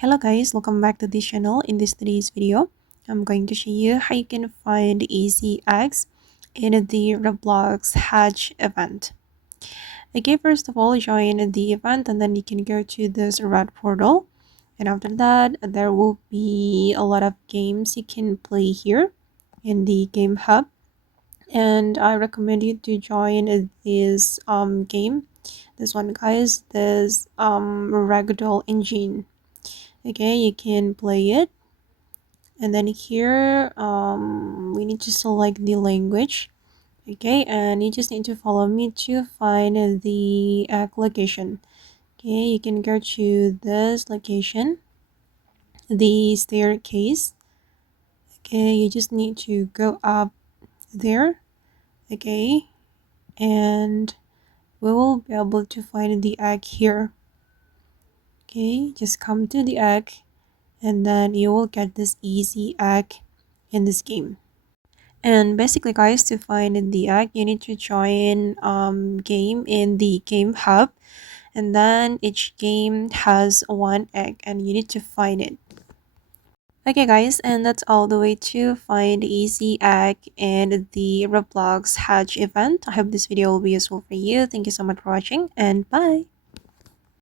Hello guys, welcome back to this channel. In today's video, I'm going to show you how you can find easy eggs in the Roblox Hatch event. Okay, first of all, join the event and then you can go to this red portal. And after that, there will be a lot of games you can play here in the game hub. And I recommend you to join this game. This one guys, this ragdoll engine. Okay, you can play it, and then here we need to select the language. Okay, and you just need to follow me to find the location. Okay, you can go to this location, the staircase. Okay, you just need to go up there. Okay, and we will be able to find the egg here. Okay, just come to the egg and then you will get this easy egg in this game. And basically guys, to find the egg, you need to join game in the game hub, and then each game has one egg and you need to find it. Okay guys, and that's all the way to find easy egg in the Roblox Hatch event. I hope this video will be useful for you. Thank you so much for watching, and bye.